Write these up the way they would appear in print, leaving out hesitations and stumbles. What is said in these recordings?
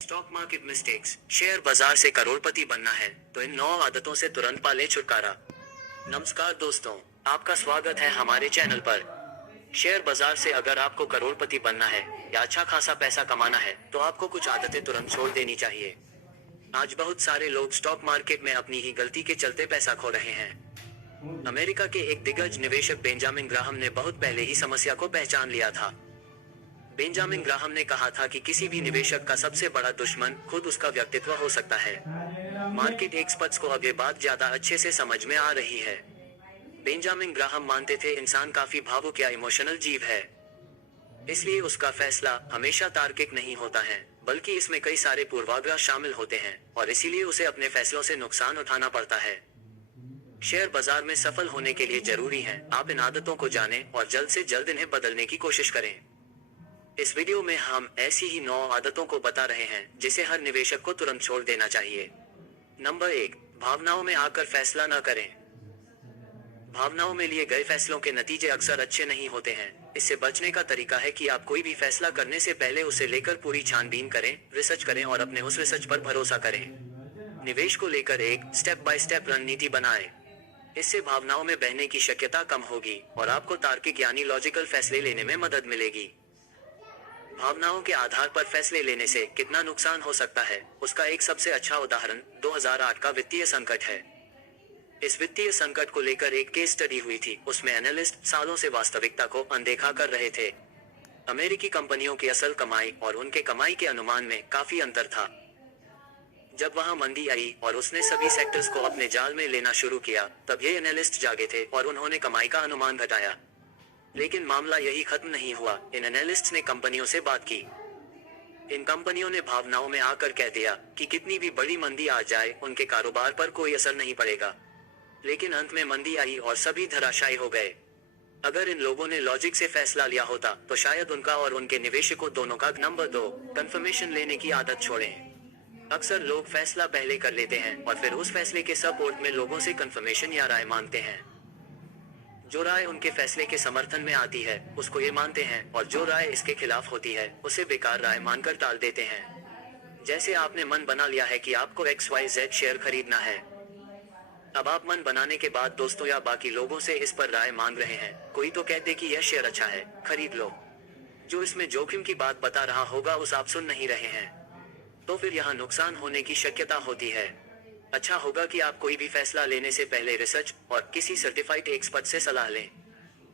Stock market mistakes. Share बाजार से करोड़पति बनना है तो इन 9 आदतों से तुरंत पाले छुटकारा। नमस्कार दोस्तों, आपका स्वागत है हमारे चैनल पर। शेयर बाजार से अगर आपको करोड़पति बनना है या अच्छा खासा पैसा कमाना है तो आपको कुछ आदतें तुरंत छोड़ देनी चाहिए। आज बहुत सारे लोग स्टॉक मार्केट में अपनी ही गलती के चलते पैसा खो रहे हैं। अमेरिका के एक दिग्गज निवेशक बेंजामिन ग्राहम ने बहुत पहले ही समस्या को पहचान लिया था। बेंजामिन ग्राहम ने कहा था कि किसी भी निवेशक का सबसे बड़ा दुश्मन खुद उसका व्यक्तित्व हो सकता है। मार्केट एक्सपर्ट्स को अब ये बात ज्यादा अच्छे से समझ में आ रही है। बेंजामिन ग्राहम मानते थे इंसान काफी भावुक या इमोशनल जीव है, इसलिए उसका फैसला हमेशा तार्किक नहीं होता है, बल्कि इसमें कई सारे पूर्वाग्रह शामिल होते हैं और इसीलिए उसे अपने फैसलों से नुकसान उठाना पड़ता है। शेयर बाजार में सफल होने के लिए जरूरी है आप इन आदतों को जानें और जल्द से जल्द इन्हें बदलने की कोशिश करें। इस वीडियो में हम ऐसी ही 9 आदतों को बता रहे हैं जिसे हर निवेशक को तुरंत छोड़ देना चाहिए। नंबर 1, भावनाओं में आकर फैसला न करें। भावनाओं में लिए गए फैसलों के नतीजे अक्सर अच्छे नहीं होते हैं। इससे बचने का तरीका है कि आप कोई भी फैसला करने से पहले उसे लेकर पूरी छानबीन करें, रिसर्च करें और अपने उस रिसर्च पर भरोसा करें। निवेश को लेकर एक स्टेप बाय स्टेप रणनीति बनाएं। इससे भावनाओं में बहने की शक्यता कम होगी और आपको तार्किक यानी लॉजिकल फैसले लेने में मदद मिलेगी। भावनाओं के आधार पर फैसले लेने से कितना नुकसान हो सकता है, उसका एक सबसे अच्छा उदाहरण 2008 का वित्तीय संकट है। इस वित्तीय संकट को लेकर एक केस स्टडी हुई थी। उसमें एनालिस्ट सालों से वास्तविकता को अनदेखा कर रहे थे। अमेरिकी कंपनियों की असल कमाई और उनके कमाई के अनुमान में काफी अंतर था। जब वहां मंदी आई और उसने सभी सेक्टर्स को अपने जाल में लेना शुरू किया, तब ये एनालिस्ट जागे थे और उन्होंने कमाई का अनुमान घटाया। लेकिन मामला यही खत्म नहीं हुआ। इन एनालिस्ट्स ने कंपनियों से बात की। इन कंपनियों ने भावनाओं में आकर कह दिया कि कितनी भी बड़ी मंदी आ जाए उनके कारोबार पर कोई असर नहीं पड़ेगा। लेकिन अंत में मंदी आई और सभी धराशायी हो गए। अगर इन लोगों ने लॉजिक से फैसला लिया होता तो शायद उनका और उनके निवेशकों दोनों का। नंबर 2, कंफर्मेशन लेने की आदत छोड़ें। अक्सर लोग फैसला पहले कर लेते हैं और फिर उस फैसले के सपोर्ट में लोगों से कंफर्मेशन या राय मांगते हैं। जो राय उनके फैसले के समर्थन में आती है उसको ये मानते हैं और जो राय इसके खिलाफ होती है उसे बेकार राय मानकर टाल देते हैं। जैसे आपने मन बना लिया है कि आपको XYZ शेयर खरीदना है। अब आप मन बनाने के बाद दोस्तों या बाकी लोगों से इस पर राय मांग रहे हैं। कोई तो कहते कि यह शेयर अच्छा है, खरीद लो। जो इसमें जोखिम की बात बता रहा होगा उस आप सुन नहीं रहे हैं, तो फिर यहाँ नुकसान होने की शक्यता होती है। अच्छा होगा कि आप कोई भी फैसला लेने से पहले रिसर्च और किसी सर्टिफाइड एक्सपर्ट से सलाह लें।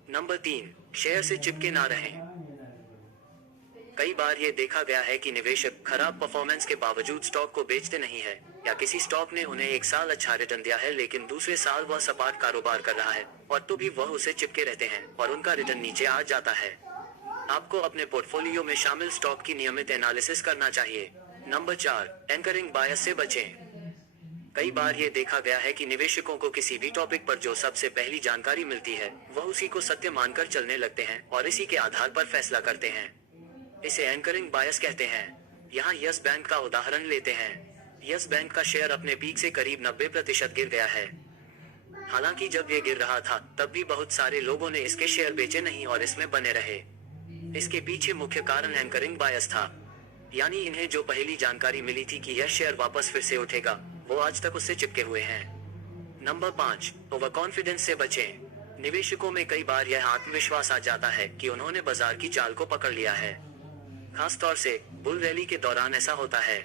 नंबर 3, शेयर से चिपके ना रहें। कई बार ये देखा गया है कि निवेशक खराब परफॉर्मेंस के बावजूद स्टॉक को बेचते नहीं है, या किसी स्टॉक ने उन्हें एक साल अच्छा रिटर्न दिया है लेकिन दूसरे साल वह सपाट कारोबार कर रहा है और तो भी वह उसे चिपके रहते हैं और उनका रिटर्न नीचे आ जाता है। आपको अपने पोर्टफोलियो में शामिल स्टॉक की नियमित एनालिसिस करना चाहिए। नंबर 4, एंकरिंग बायस से बचें। कई बार ये देखा गया है कि निवेशकों को किसी भी टॉपिक पर जो सबसे पहली जानकारी मिलती है वह उसी को सत्य मानकर चलने लगते हैं और इसी के आधार पर फैसला करते हैं। इसे एंकरिंग बायस कहते हैं। यहाँ यस बैंक का उदाहरण लेते हैं। यस बैंक का शेयर अपने पीक से करीब 90% गिर गया है। हालांकि जब ये गिर रहा था तब भी बहुत सारे लोगों ने इसके शेयर बेचे नहीं और इसमें बने रहे। इसके पीछे मुख्य कारण एंकरिंग बायस था, यानी इन्हें जो पहली जानकारी मिली थी कि यह शेयर वापस फिर से उठेगा, वो आज तक उससे चिपके हुए हैं। नंबर 5, ओवर कॉन्फिडेंस से बचें। निवेशकों में कई बार यह आत्मविश्वास आ जाता है कि उन्होंने बाजार की चाल को पकड़ लिया है। खास तौर से बुल रैली के दौरान ऐसा होता है।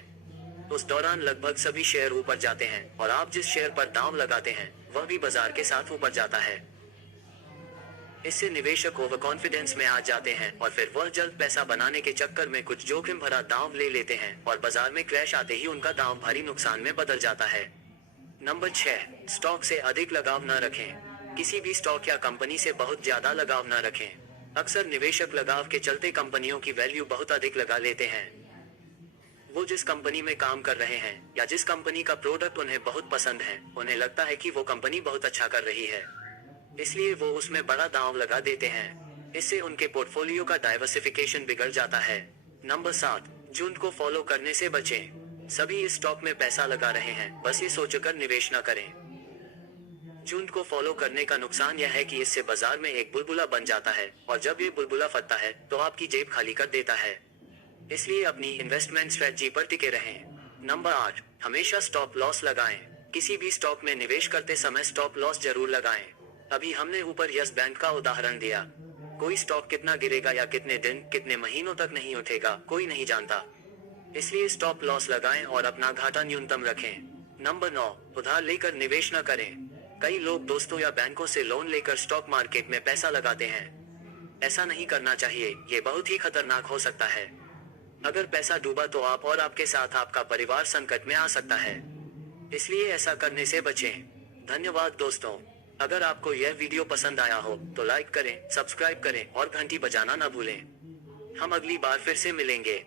उस दौरान लगभग सभी शेयर ऊपर जाते हैं और आप जिस शेयर पर दांव लगाते हैं वह भी बाजार के साथ ऊपर जाता है। इससे निवेशक ओवर कॉन्फिडेंस में आ जाते हैं और फिर वह जल्द पैसा बनाने के चक्कर में कुछ जोखिम भरा दांव ले लेते हैं और बाजार में क्रैश आते ही उनका दांव भारी नुकसान में बदल जाता है। नंबर 6, स्टॉक से अधिक लगाव न रखें। किसी भी स्टॉक या कंपनी से बहुत ज्यादा लगाव न रखें। अक्सर निवेशक लगाव के चलते कंपनियों की वैल्यू बहुत अधिक लगा लेते हैं। वो जिस कंपनी में काम कर रहे हैं या जिस कंपनी का प्रोडक्ट उन्हें बहुत पसंद है, उन्हें लगता है कि वो कंपनी बहुत अच्छा कर रही है, इसलिए वो उसमें बड़ा दांव लगा देते हैं। इससे उनके पोर्टफोलियो का डाइवर्सिफिकेशन बिगड़ जाता है। नंबर 7, झुंड को फॉलो करने से बचें। सभी इस स्टॉक में पैसा लगा रहे हैं, बस ये सोचकर निवेश न करें। झुंड को फॉलो करने का नुकसान यह है कि इससे बाजार में एक बुलबुला बन जाता है और जब ये बुलबुला फटता है तो आपकी जेब खाली कर देता है। इसलिए अपनी इन्वेस्टमेंट स्ट्रेटजी पर टिके रहें। नंबर 8, हमेशा स्टॉप लॉस लगाएं। किसी भी स्टॉक में निवेश करते समय स्टॉप लॉस जरूर लगाएं। अभी हमने ऊपर यस बैंक का उदाहरण दिया। कोई स्टॉक कितना गिरेगा या कितने दिन, कितने महीनों तक नहीं उठेगा, कोई नहीं जानता। इसलिए स्टॉप लॉस लगाएं और अपना घाटा न्यूनतम रखें। नंबर 9, उधार लेकर निवेश न करें। कई लोग दोस्तों या बैंकों से लोन लेकर स्टॉक मार्केट में पैसा लगाते हैं। ऐसा नहीं करना चाहिए, ये बहुत ही खतरनाक हो सकता है। अगर पैसा डूबा तो आप और आपके साथ आपका परिवार संकट में आ सकता है। इसलिए ऐसा करने से बचें। धन्यवाद दोस्तों। अगर आपको यह वीडियो पसंद आया हो तो लाइक करें, सब्सक्राइब करें और घंटी बजाना न भूलें। हम अगली बार फिर से मिलेंगे।